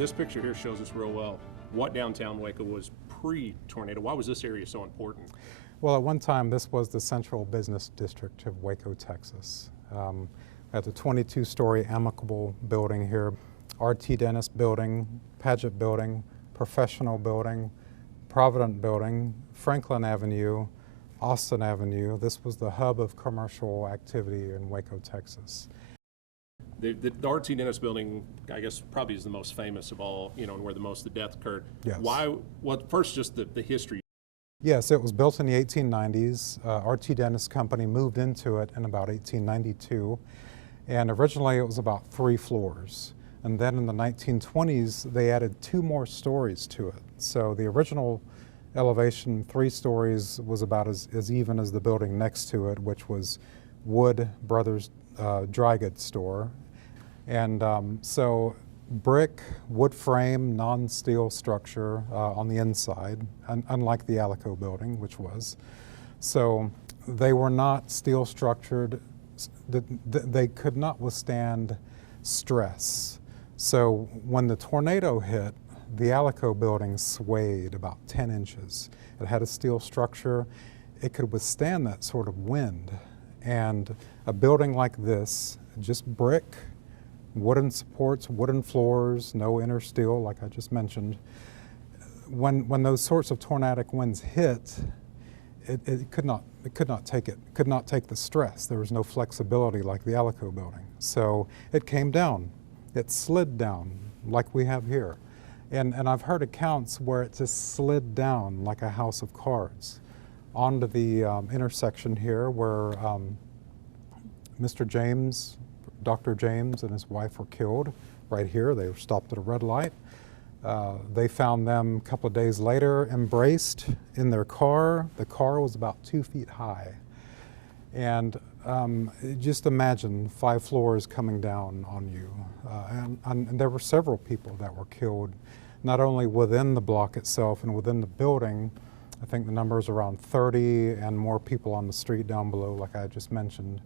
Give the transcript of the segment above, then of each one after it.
This picture here shows us real well what downtown Waco was pre-tornado. Why was this area so important? Well, at one time, this was the central business district of Waco, Texas. At the 22-story Amicable building here, RT Dentist building, Padgitt building, Professional building, Provident building, Franklin Avenue, Austin Avenue. This was the hub of commercial activity in Waco, Texas. The RT Dentist building, I guess, probably is the most famous of all, and where the most of the death occurred. Yes. Why? Well, first, just the history. Yes, it was built in the 1890s. RT Dentist Company moved into it in about 1892. And originally it was about 3 floors. And then in the 1920s, they added 2 more stories to it. So the original elevation, 3 stories, was about as even as the building next to it, which was Wood Brothers Dry Goods Store. And so brick, wood frame, non-steel structure on the inside, unlike the Alico building, which was. So they were not steel structured. They could not withstand stress. So when the tornado hit, the Alico building swayed about 10 inches. It had a steel structure. It could withstand that sort of wind. And a building like this, just brick, wooden supports, wooden floors, no inner steel, like I just mentioned. When those sorts of tornadic winds hit, it could not take it. Could not take the stress. There was no flexibility like the Alico building. So it came down. It slid down like we have here. And I've heard accounts where it just slid down like a house of cards onto the intersection here where Mr. James, Dr. James and his wife were killed right here. They were stopped at a red light. They found them a couple of days later embraced in their car. The car was about 2 feet high. And just imagine 5 floors coming down on you. And there were several people that were killed, not only within the block itself and within the building. I think the number is around 30 and more people on the street down below, like I just mentioned.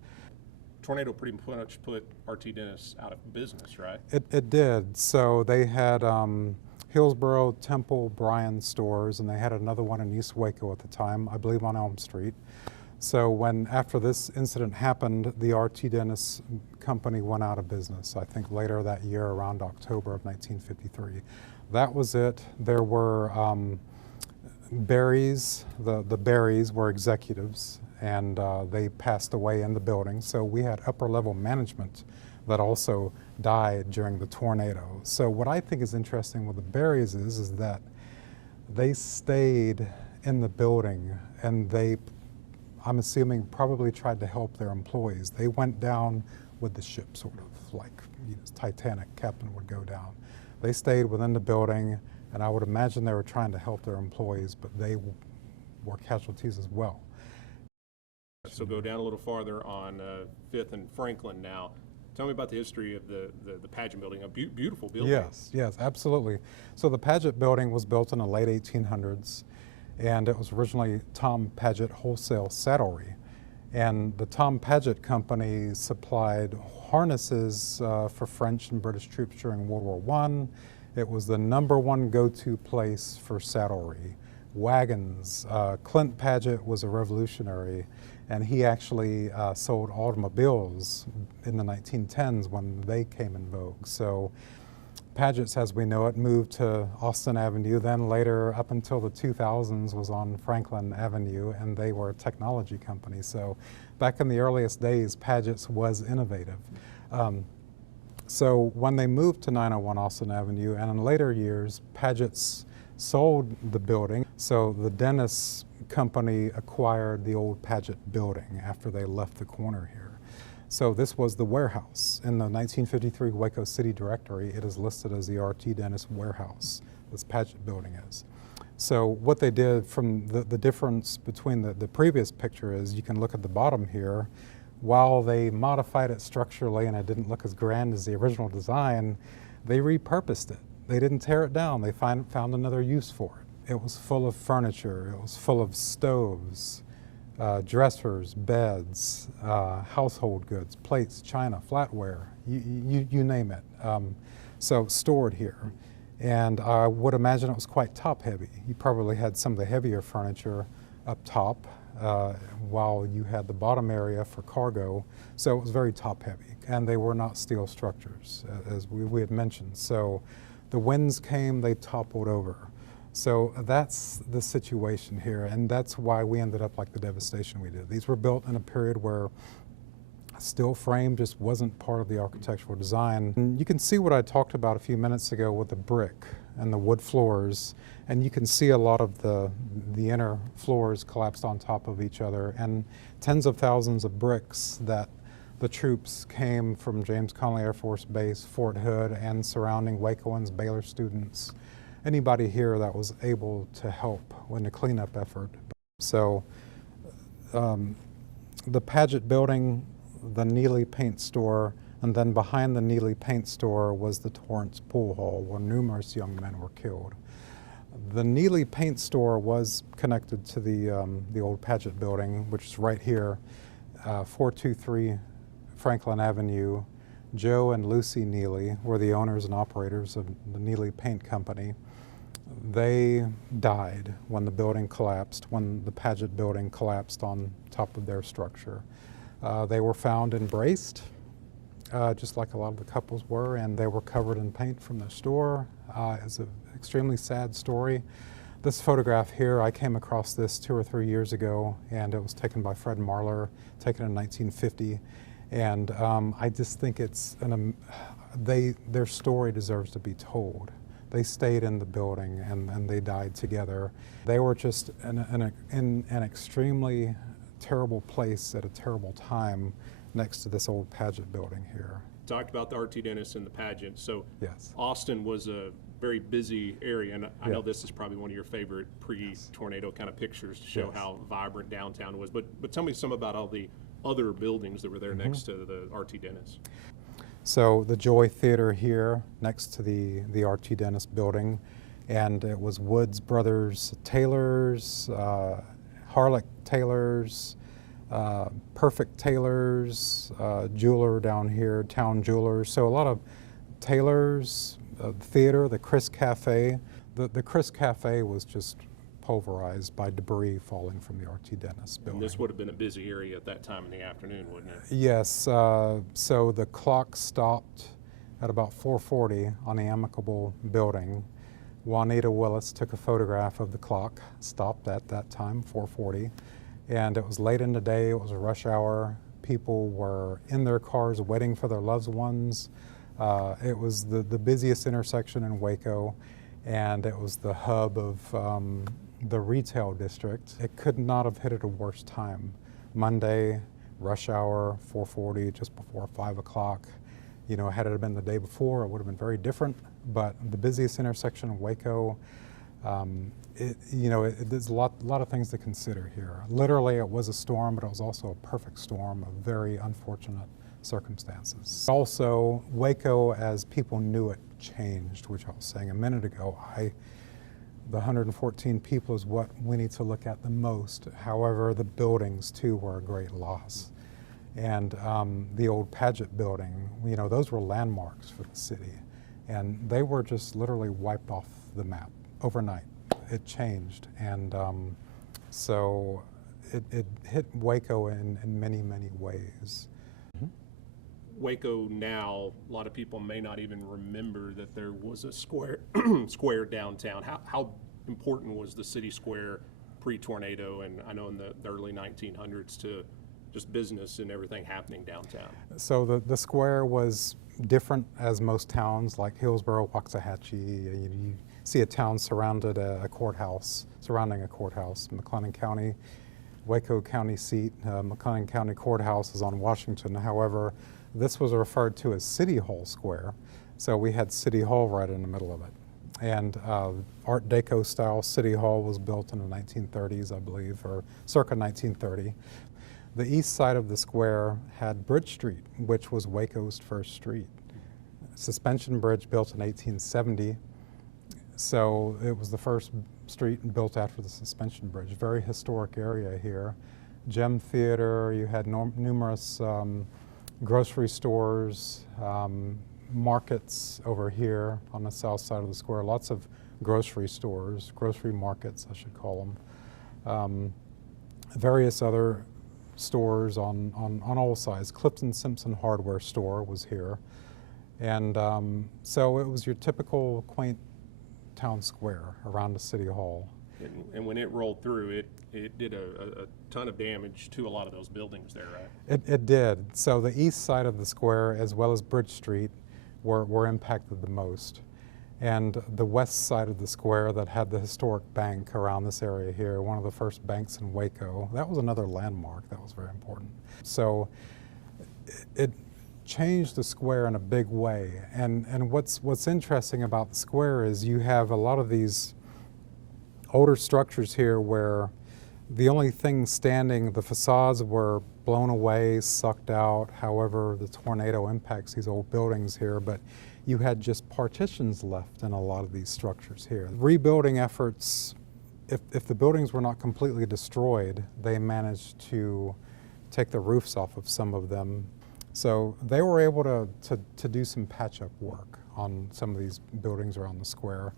Tornado pretty much put RT Dentists out of business, right? It did. So they had Hillsboro, Temple, Bryan stores, and they had another one in East Waco at the time, I believe on Elm Street. So after this incident happened, the RT Dentist Company went out of business, I think later that year around October of 1953. That was it. There were Berries, the Berries were executives, and they passed away in the building. So we had upper level management that also died during the tornado. So what I think is interesting with the Berries is that they stayed in the building, and I'm assuming probably tried to help their employees. They went down with the ship, sort of like Titanic, captain would go down. They stayed within the building, and I would imagine they were trying to help their employees, but they were casualties as well. So go down a little farther on 5th and Franklin now. Tell me about the history of the Pageant building, a beautiful building. Yes, absolutely. So the Padgitt building was built in the late 1800s, and it was originally Tom Padgitt Wholesale Saddlery. And the Tom Padgitt Company supplied harnesses for French and British troops during World War I. It was the #1 go-to place for saddlery. Wagons. Clint Padgitt was a revolutionary, and he actually sold automobiles in the 1910s when they came in vogue. So Padgitt's, as we know it, moved to Austin Avenue, then later up until the 2000s was on Franklin Avenue, and they were a technology company. So back in the earliest days, Padgitt's was innovative. So when they moved to 901 Austin Avenue, and in later years, Padgitt's sold the building. So the Dentist Company acquired the old Padgitt building after they left the corner here. So this was the warehouse. In the 1953 Waco City Directory, it is listed as the RT Dentist Warehouse, this Padgitt building is. So what they did from the difference between the previous picture is, you can look at the bottom here, while they modified it structurally and it didn't look as grand as the original design, they repurposed it. They didn't tear it down. They found another use for it. It was full of furniture. It was full of stoves, dressers, beds, household goods, plates, china, flatware, you name it. So stored here. And I would imagine it was quite top-heavy. You probably had some of the heavier furniture up top, while you had the bottom area for cargo. So it was very top-heavy, and they were not steel structures, as we had mentioned. So the winds came, they toppled over. So that's the situation here, and that's why we ended up like the devastation we did. These were built in a period where steel frame just wasn't part of the architectural design. And you can see what I talked about a few minutes ago with the brick and the wood floors, and you can see a lot of the inner floors collapsed on top of each other, and tens of thousands of bricks that the troops came from James Connally Air Force Base, Fort Hood, and surrounding Wacoans, Baylor students, anybody here that was able to help in the cleanup effort. So the Padgitt Building, the Neely paint store, and then behind the Neely paint store was the Torrance Pool Hall, where numerous young men were killed. The Neely paint store was connected to the old Padgitt Building, which is right here, 423 Franklin Avenue. Joe and Lucy Neely were the owners and operators of the Neely Paint Company. They died when the building collapsed, when the Padgitt Building collapsed on top of their structure. They were found embraced, just like a lot of the couples were, and they were covered in paint from the store. It's an extremely sad story. This photograph here, I came across this 2 or 3 years ago, and it was taken by Fred Marler, taken in 1950. And I just think it's their story deserves to be told. They stayed in the building and they died together. They were just in an extremely terrible place at a terrible time next to this old Padgitt building here. Talked about the RT Dennis and the Pageant. So yes. Austin was a very busy area, and I know this is probably one of your favorite pre-tornado kind of pictures to show how vibrant downtown was. But tell me some about all the other buildings that were there next to the RT Dennis. So the Joy Theater here next to the RT Dennis building, and it was Woods Brothers Tailors, Harlech Tailors, Perfect Tailors, jeweler down here, Town Jewelers. So a lot of tailors, theater, the Chris Cafe. The Chris Cafe was just pulverized by debris falling from the RT Dennis building. And this would have been a busy area at that time in the afternoon, wouldn't it? Yes, so the clock stopped at about 4:40 on the Amicable building. Juanita Willis took a photograph of the clock, stopped at that time, 4:40, and it was late in the day, it was a rush hour. People were in their cars waiting for their loved ones. It was the busiest intersection in Waco, and it was the hub of the retail district. It could not have hit at a worse time. Monday, rush hour, 4:40, just before 5 o'clock. You know, had it been the day before, it would have been very different, but the busiest intersection in Waco, there's a lot of things to consider here. Literally, it was a storm, but it was also a perfect storm of very unfortunate circumstances. Also, Waco, as people knew it, changed, which I was saying a minute ago. The 114 people is what we need to look at the most. However, the buildings too were a great loss. And the old Padgitt building, you know, those were landmarks for the city. And they were just literally wiped off the map overnight. It changed. And so it hit Waco in many, many ways. Waco now, a lot of people may not even remember that there was a square downtown. How important was the city square pre-tornado, and I know in the early 1900s, to just business and everything happening downtown? So the square was different as most towns like Hillsborough, Waxahachie. You see a town surrounding a courthouse, McLennan County, Waco County seat, McLennan County Courthouse is on Washington. However, this was referred to as City Hall Square, so we had City Hall right in the middle of it. And Art Deco style City Hall was built in the 1930s, I believe, or circa 1930. The east side of the square had Bridge Street, which was Waco's first street. Suspension Bridge built in 1870, so it was the first street built after the Suspension Bridge. Very historic area here. Gem Theater, you had numerous grocery stores, markets over here on the south side of the square, lots of grocery stores, grocery markets, I should call them. Various other stores on all sides. Clifton Simpson Hardware Store was here. And so it was your typical quaint town square around the city hall. And when it rolled through, it did a ton of damage to a lot of those buildings there, right? It did. So the east side of the square, as well as Bridge Street, were impacted the most. And the west side of the square that had the historic bank around this area here, one of the first banks in Waco, that was another landmark that was very important. So it changed the square in a big way. And what's interesting about the square is you have a lot of these older structures here where the only thing standing, the facades were blown away, sucked out, however the tornado impacts these old buildings here, but you had just partitions left in a lot of these structures here. Rebuilding efforts, if the buildings were not completely destroyed, they managed to take the roofs off of some of them. So they were able to do some patch-up work on some of these buildings around the square.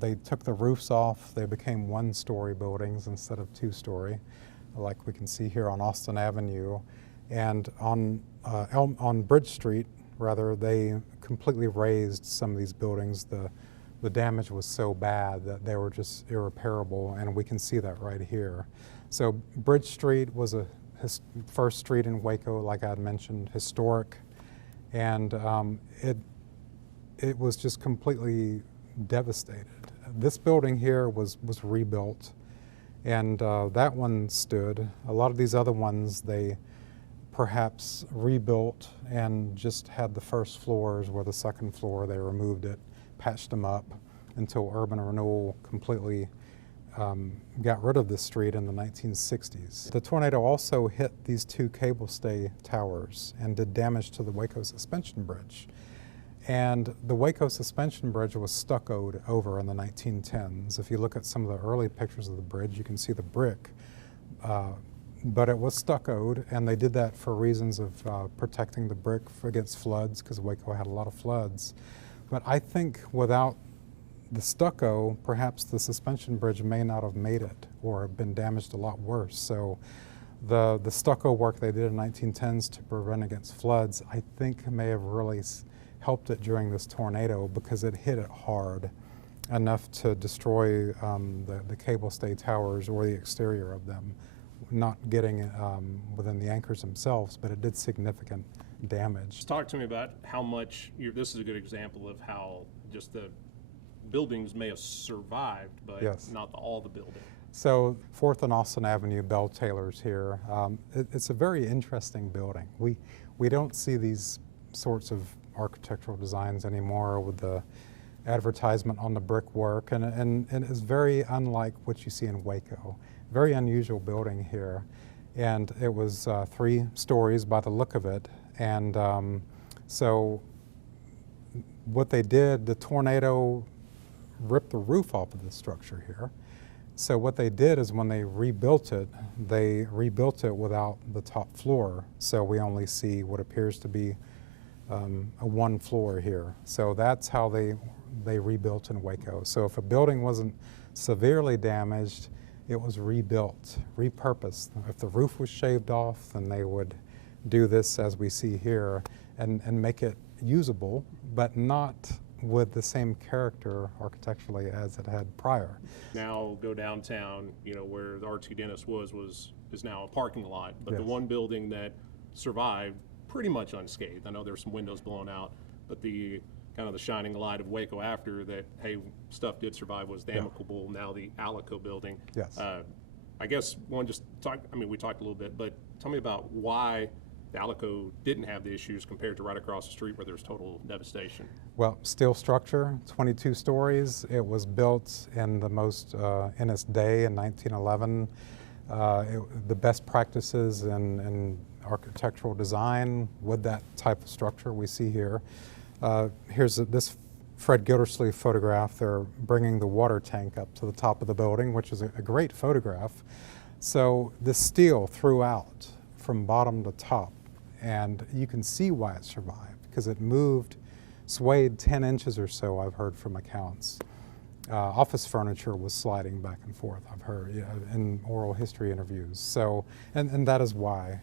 They took the roofs off. They became one-story buildings instead of two-story, like we can see here on Austin Avenue. And on Bridge Street, rather, they completely razed some of these buildings. The damage was so bad that they were just irreparable, and we can see that right here. So Bridge Street was a first street in Waco, like I had mentioned, historic, and it was just completely devastated. This building here was rebuilt, and that one stood. A lot of these other ones, they perhaps rebuilt and just had the first floors, where the second floor they removed it, patched them up until urban renewal completely got rid of this street in the 1960s. The tornado also hit these two cable stay towers and did damage to the Waco Suspension Bridge. And the Waco Suspension Bridge was stuccoed over in the 1910s. If you look at some of the early pictures of the bridge, you can see the brick. But it was stuccoed, and they did that for reasons of protecting the brick against floods, because Waco had a lot of floods. But I think without the stucco, perhaps the suspension bridge may not have made it, or have been damaged a lot worse. So the stucco work they did in the 1910s to prevent against floods, I think may have really helped it during this tornado, because it hit it hard enough to destroy the cable stay towers or the exterior of them, not getting within the anchors themselves, but it did significant damage. Just talk to me about how much, this is a good example of how just the buildings may have survived, but yes, not all the buildings. So 4th and Austin Avenue, Bell Taylor's here. It's a very interesting building. We don't see these sorts of architectural designs anymore with the advertisement on the brickwork, and it's very unlike what you see in Waco. Very unusual building here, and it was 3 stories by the look of it. And so what they did, the tornado ripped the roof off of the structure here. So what they did is when they rebuilt it without the top floor. So we only see what appears to be a one floor here. So that's how they rebuilt in Waco. So if a building wasn't severely damaged, it was rebuilt, repurposed. If the roof was shaved off, then they would do this as we see here and make it usable, but not with the same character architecturally as it had prior. Now go downtown, where the RT Dentist is now a parking lot, but yes, the one building that survived pretty much unscathed. I know there's some windows blown out, but the kind of the shining light of Waco after that, hey, stuff did survive, was the amicable, now the Alico building. Yes. I guess we talked a little bit, but tell me about why the Alico didn't have the issues compared to right across the street where there's total devastation. Well, steel structure, 22 stories. It was built in the most, in its day in 1911. The best practices in architectural design with that type of structure we see here. Here's this Fred Gildersleeve photograph. They're bringing the water tank up to the top of the building, which is a great photograph. So the steel throughout from bottom to top, and you can see why it survived, because it moved swayed 10 inches or so, I've heard from accounts. Office furniture was sliding back and forth, I've heard, in oral history interviews. So, and that is why.